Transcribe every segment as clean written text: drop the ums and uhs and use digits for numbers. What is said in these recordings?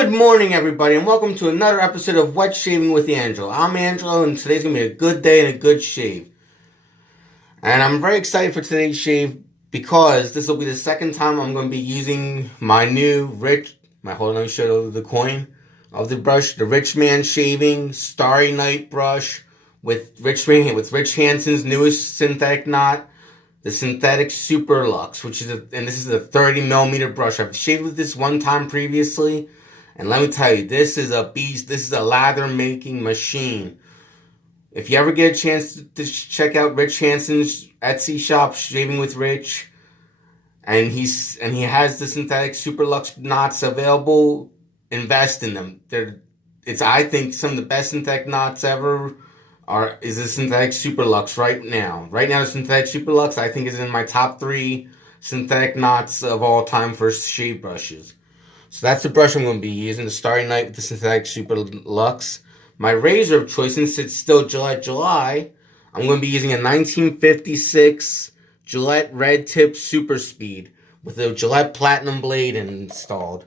Good morning, everybody, and welcome to another episode of Wet Shaving with Angelo. I'm Angelo, and today's going to be a good day and a good shave. And I'm very excited for today's shave because this will be the second time I'm going to be using my new hold on, let me show you the coin of the brush, the Rich Man Shaving Starry Night brush with Rich Hansen's newest synthetic knot, the Synthetic Super Lux, and this is a 30mm brush. I've shaved with this one time previously. And let me tell you, this is a beast. This is a lather making machine. If you ever get a chance to check out Rich Hansen's Etsy shop, Shaving with Rich, and he has the Synthetic Super Lux knots available, invest in them. I think some of the best synthetic knots ever is the Synthetic Super Lux right now. Right now, the Synthetic Super Lux I think is in my top 3 synthetic knots of all time for shave brushes. So that's the brush I'm going to be using, the Starry Night with the Synthetic Super Lux. My razor of choice, since it's still July, I'm going to be using a 1956 Gillette Red Tip Super Speed with a Gillette Platinum blade installed.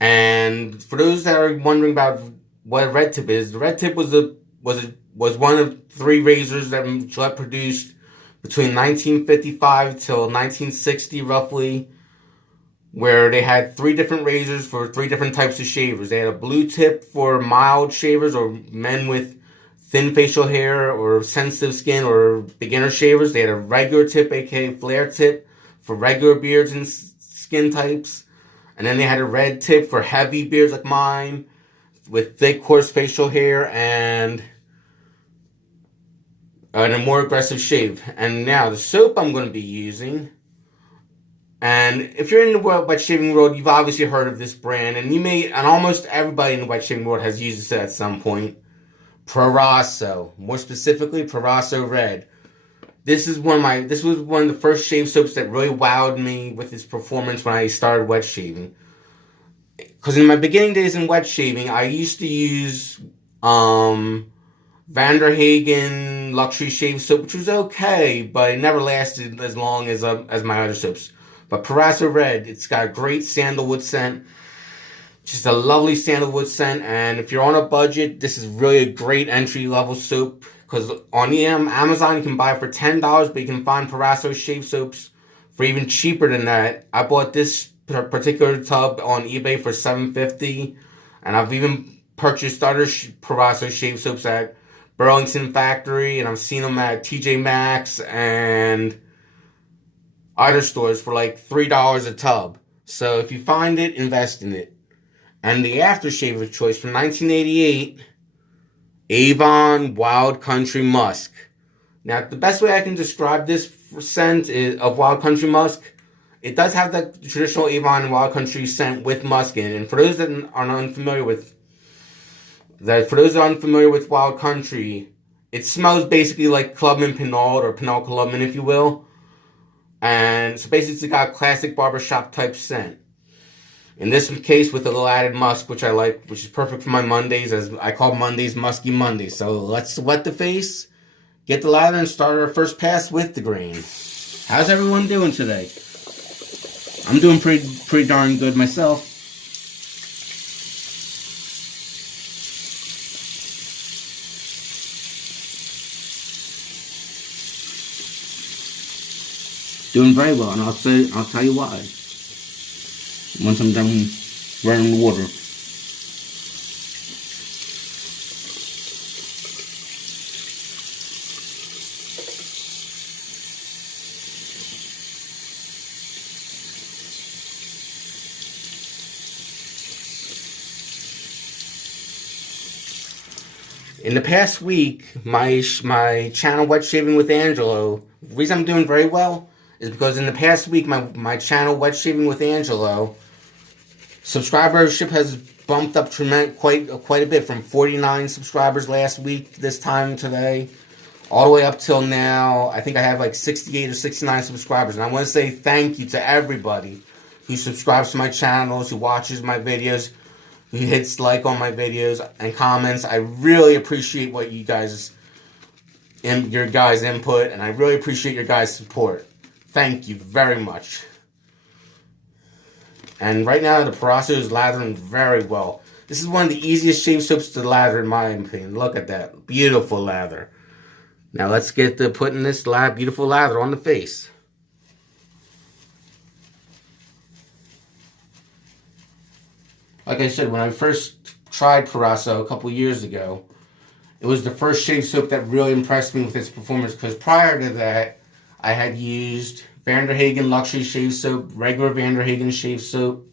And for those that are wondering about what a Red Tip is, the Red Tip was one of 3 razors that Gillette produced between 1955 till 1960 roughly, where they had 3 different razors for 3 different types of shavers. They had a blue tip for mild shavers or men with thin facial hair or sensitive skin or beginner shavers. They had a regular tip, aka flare tip, for regular beards and skin types. And then they had a red tip for heavy beards like mine with thick, coarse facial hair and a more aggressive shave. And now the soap I'm going to be using, and if you're in the wet shaving world, you've obviously heard of this brand, and almost everybody in the wet shaving world has used this at some point. Proraso, more specifically, Proraso Red. This was one of the first shave soaps that really wowed me with its performance when I started wet shaving. Because in my beginning days in wet shaving, I used to use Van der Hagen luxury shave soap, which was okay, but it never lasted as long as my other soaps. But Proraso Red, it's got a great sandalwood scent. Just a lovely sandalwood scent. And if you're on a budget, this is really a great entry-level soap. Because on Amazon, you can buy it for $10, but you can find Proraso shave soaps for even cheaper than that. I bought this particular tub on eBay for $7.50. And I've even purchased other Proraso shave soaps at Burlington Factory. And I've seen them at TJ Maxx and other stores for like $3 a tub. So if you find it, invest in it. And the aftershave of choice from 1988, Avon Wild Country Musk. Now, the best way I can describe this scent of Wild Country Musk, it does have the traditional Avon Wild Country scent with musk in it. And for those that are unfamiliar with Wild Country, it smells basically like Clubman Pinot or Pinot Clubman, if you will. And so basically it's got a classic barbershop type scent. In this case with a little added musk, which I like, which is perfect for my Mondays, as I call Mondays Musky Mondays. So let's wet the face, get the lather, and start our first pass with the grain. How's everyone doing today? I'm doing pretty darn good myself. Doing very well, and I'll tell you why once I'm done running the water. In the past week, my channel Wet Shaving with Angelo, the reason I'm doing very well is because in the past week, my channel, Wet Shaving with Angelo, subscribership has bumped up quite a bit, from 49 subscribers last week, this time today, all the way up till now. I think I have like 68 or 69 subscribers. And I want to say thank you to everybody who subscribes to my channels, who watches my videos, who hits like on my videos and comments. I really appreciate what you guys and your guys' input, and I really appreciate your guys' support. Thank you very much. And right now, the Proraso is lathering very well. This is one of the easiest shave soaps to lather in my opinion. Look at that. Beautiful lather. Now let's get to putting this beautiful lather on the face. Like I said, when I first tried Proraso a couple years ago, it was the first shave soap that really impressed me with its performance, because prior to that, I had used Van der Hagen Luxury Shave Soap, regular Van der Hagen Shave Soap,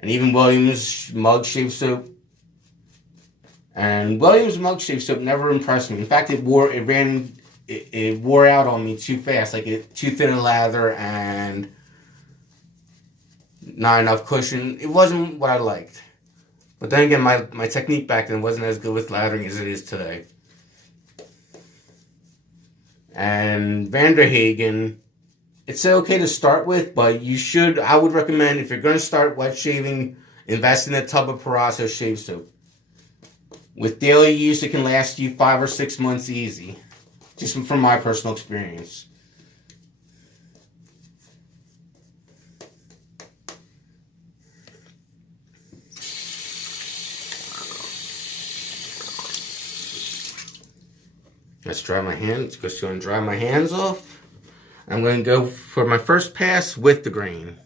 and even Williams Mug Shave Soap. And Williams Mug Shave Soap never impressed me. In fact, it wore out on me too fast. Like, too thin a lather and not enough cushion. It wasn't what I liked. But then again, my technique back then wasn't as good with lathering as it is today. And Van der Hagen, it's okay to start with, but I would recommend, if you're going to start wet shaving, invest in a tub of Proraso shave soap. With daily use, it can last you 5 or 6 months easy. Just from my personal experience. Let's dry my hands. Just going to dry my hands off. I'm going to go for my first pass with the grain.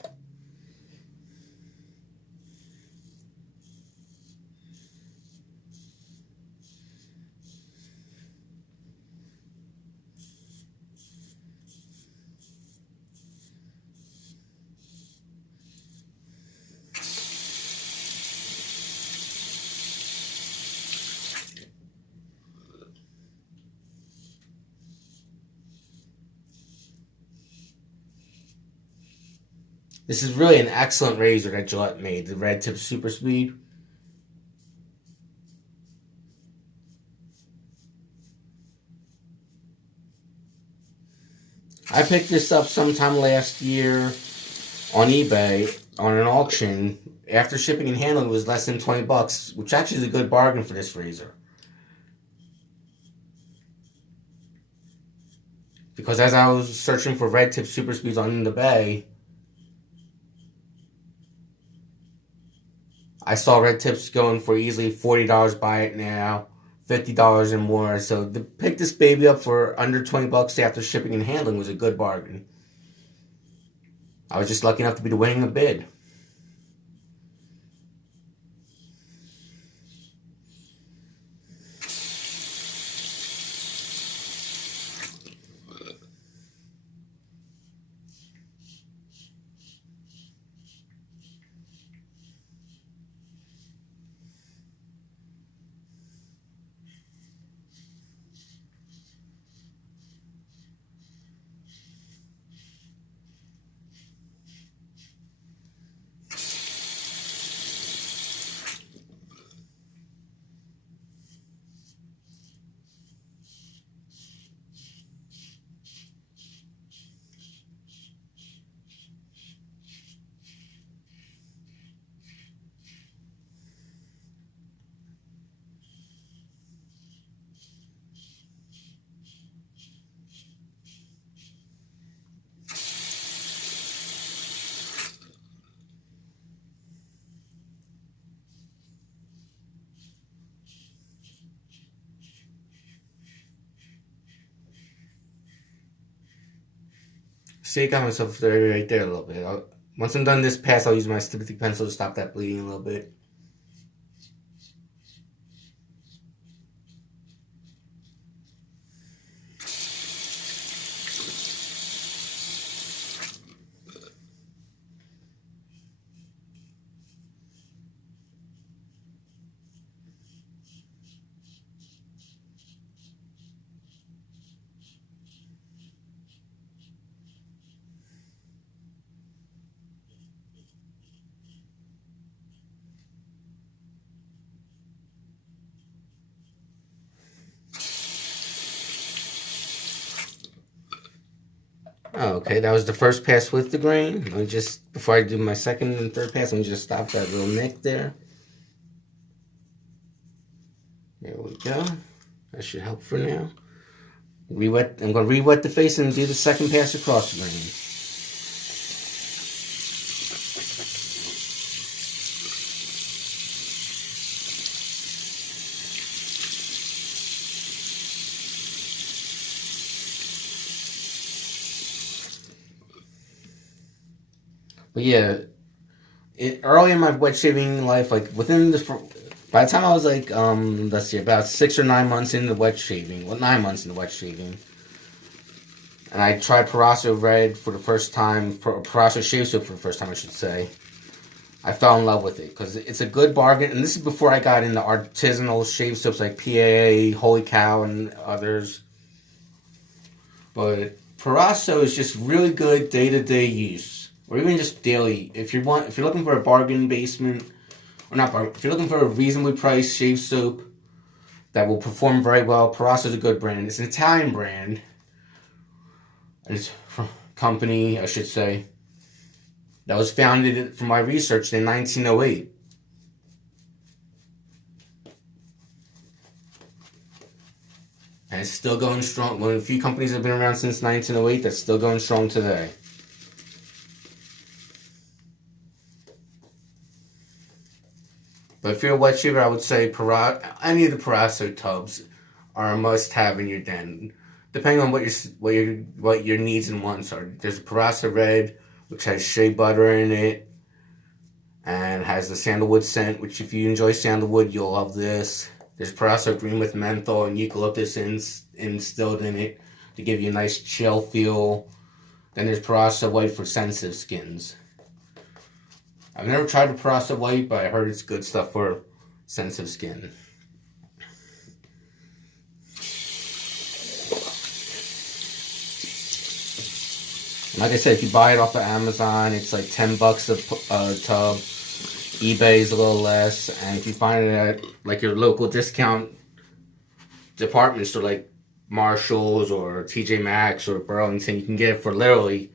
This is really an excellent razor that Gillette made, the Red Tip Super Speed. I picked this up sometime last year on eBay on an auction. After shipping and handling, it was less than $20, which actually is a good bargain for this razor. Because as I was searching for Red Tip Super Speeds on eBay, I saw Red Tips going for easily $40, buy it now, $50 and more. So to pick this baby up for under $20 after shipping and handling was a good bargain. I was just lucky enough to be the winning bid. See, I got myself right there a little bit. Once I'm done this pass, I'll use my sympathy pencil to stop that bleeding a little bit. Oh, okay, that was the first pass with the grain. Let me just, before I do my second and third pass, let me just stop that little nick there. There we go. That should help for now. I'm going to re-wet the face and do the second pass across the grain. But yeah, early in my wet shaving life, like within the, by the time I was like, let's see, about 6 or 9 months into wet shaving, well, 9 months into wet shaving, and I tried Proraso Red for the first time, Proraso Shave Soap for the first time, I should say. I fell in love with it because it's a good bargain, and this is before I got into artisanal shave soaps like PAA, Holy Cow, and others. But Proraso is just really good day-to-day use, or even just daily. If you're looking for a bargain basement, or not bargain, if you're looking for a reasonably priced shave soap that will perform very well, Proraso is a good brand. It's an Italian brand. It's from company, I should say, that was founded, from my research, in 1908. And it's still going strong. One of the few companies that have been around since 1908 that's still going strong today. But if you're a wet shaver, I would say any of the Proraso tubs are a must-have in your den, depending on what your needs and wants are. There's a Proraso Red, which has shea butter in it, and has the sandalwood scent, which if you enjoy sandalwood, you'll love this. There's Proraso Green with menthol and eucalyptus instilled in it to give you a nice chill feel. Then there's Proraso White for sensitive skins. I've never tried the Proraso White, but I heard it's good stuff for sensitive skin. Like I said, if you buy it off of Amazon, it's like $10 a tub. eBay is a little less, and if you find it at like your local discount department store, like Marshalls or TJ Maxx or Burlington, you can get it for literally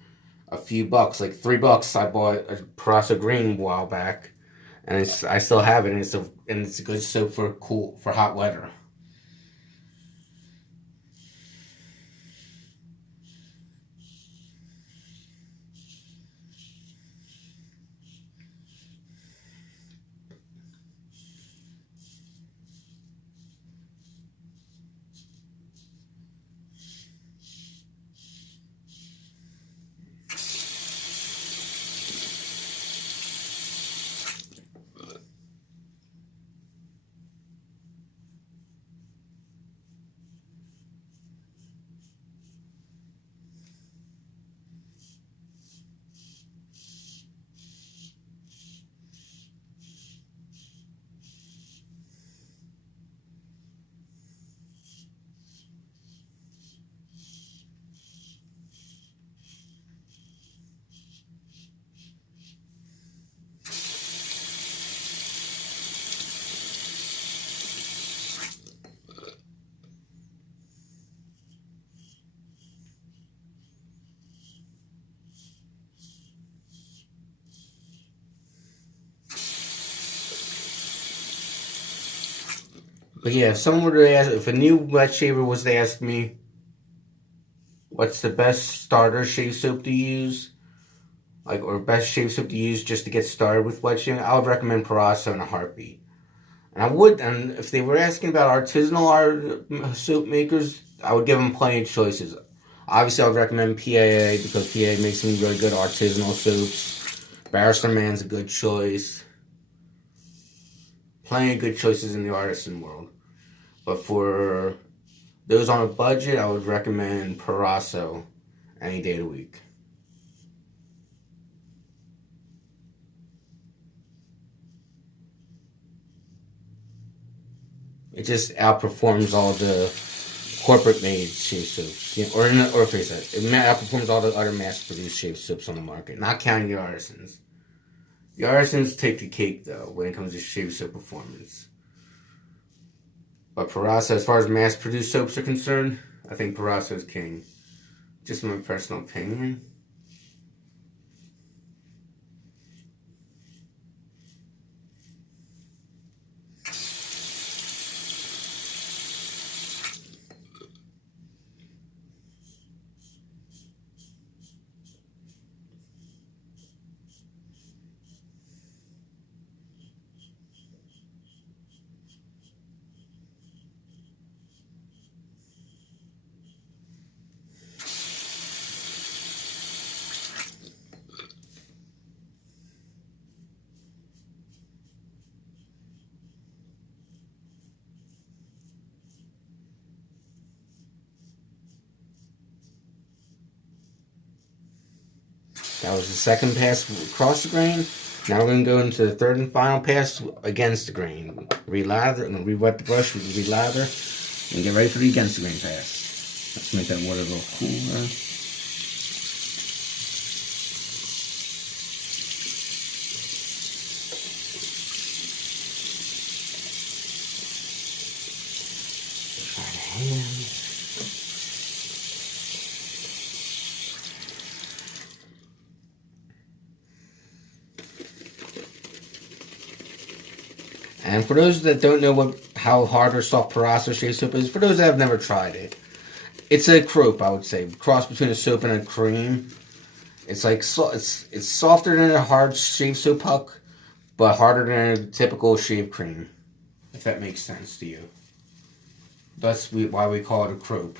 a few bucks, like $3. I bought a Proraso Green a while back, and I still have it, and it's a good soap for hot weather. But yeah, if a new wet shaver was to ask me what's the best starter shave soap to use, or best shave soap to use just to get started with wet shaving, I would recommend Proraso in a heartbeat. And if they were asking about artisanal soap makers, I would give them plenty of choices. Obviously, I would recommend PAA because PAA makes some really good artisanal soaps. Barrister Man's a good choice. Plenty of good choices in the artisan world. But for those on a budget, I would recommend Proraso any day of the week. It just outperforms all the corporate-made shave soaps, or face it outperforms all the other mass-produced shave soaps on the market. Not counting the artisans. The artisans take the cake though when it comes to shave soap performance. But Proraso, as far as mass-produced soaps are concerned, I think Proraso is king. Just my personal opinion. That was the second pass across the grain. Now we're going to go into the third and final pass against the grain. Relather, and re-wet the brush with the relather, and get ready for the against the grain pass. Let's make that water a little cooler. Try the hand. And for those that don't know how hard or soft Proraso shave soap is, for those that have never tried it, it's a crope, I would say, cross between a soap and a cream. It's like it's softer than a hard shave soap puck, but harder than a typical shave cream, if that makes sense to you. That's why we call it a crope.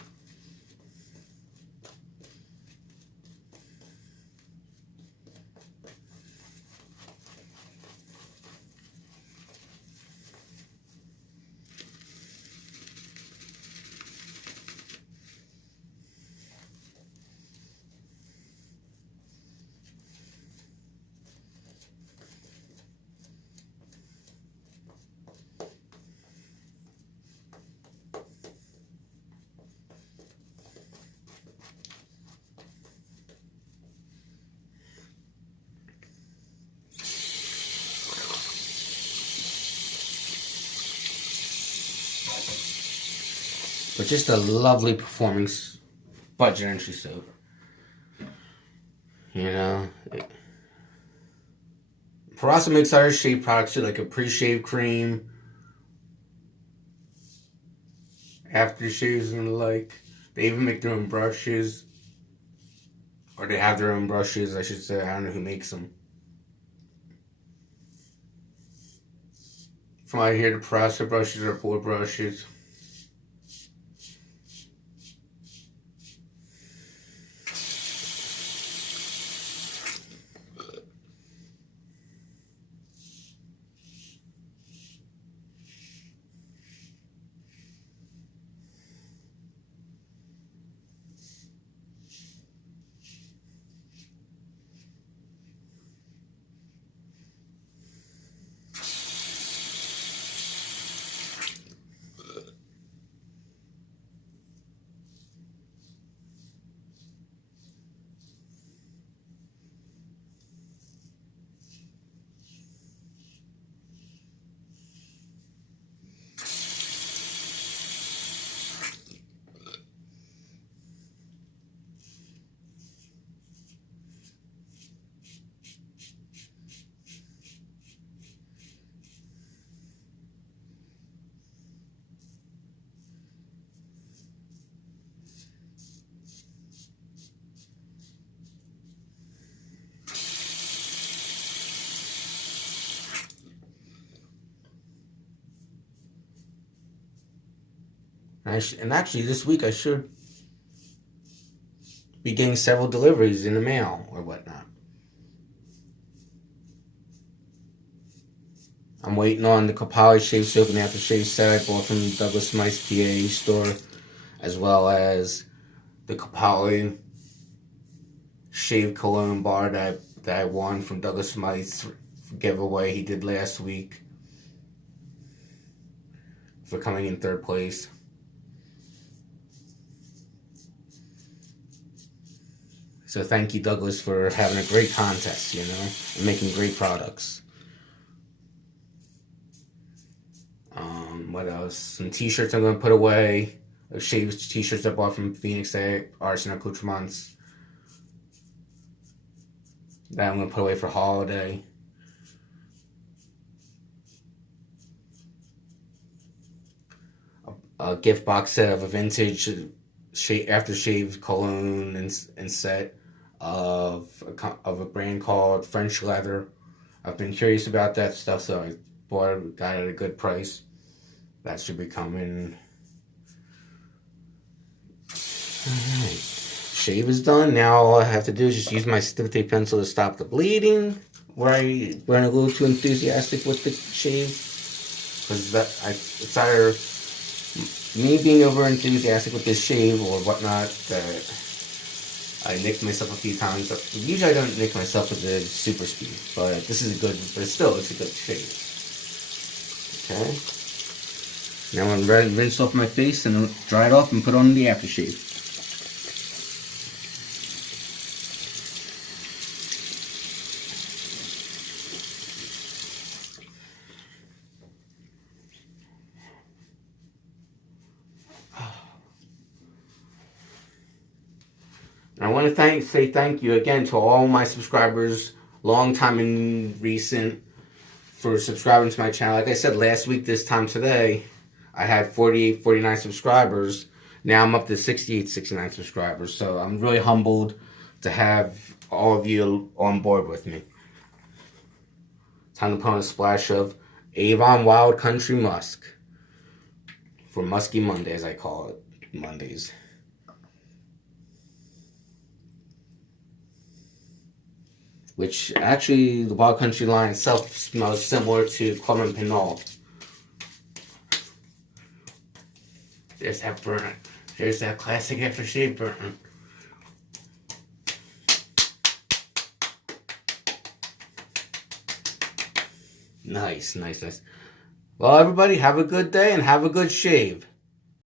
But just a lovely performing budget entry soap. You know, Proraso makes other shave products too, like a pre-shave cream, aftershaves and the like. They even make their own brushes, or they have their own brushes, I should say. I don't know who makes them. From out here, the Proraso brushes are board brushes. And actually, this week I should be getting several deliveries in the mail or whatnot. I'm waiting on the Kapali shave soap and aftershave set I bought from Douglas Smythe's PA store, as well as the Kapali shave cologne bar that I won from Douglas Smythe's giveaway he did last week for coming in third place. So thank you, Douglas, for having a great contest, you know, and making great products. What else? Some t-shirts I'm going to put away. Those shaved t-shirts I bought from Phoenix Arts and Accoutrements. That I'm going to put away for holiday. A gift box set of a vintage aftershave cologne and set of a brand called French Leather. I've been curious about that stuff, so I got it at a good price. That should be coming. Alright. Shave is done. Now all I have to do is just use my stiff tape pencil to stop the bleeding. Where I went a little too enthusiastic with the shave. Because it's either me being over enthusiastic with this shave or whatnot that I nicked myself a few times. Usually I don't nick myself with the super speed, but this is a good, but still, it's a good shave. Okay. Now I'm ready to rinse off my face and dry it off and put on the aftershave. I want to say thank you again to all my subscribers, long time and recent, for subscribing to my channel. Like I said last week, this time today, I had 48, 49 subscribers. Now I'm up to 68, 69 subscribers. So I'm really humbled to have all of you on board with me. Time to put on a splash of Avon Wild Country Musk. For Musky Monday, as I call it, Mondays. Which actually, the Wild Country line itself smells similar to Coleman Pinot. There's that burn. There's that classic aftershave burn. Nice, nice, nice. Well, everybody, have a good day and have a good shave.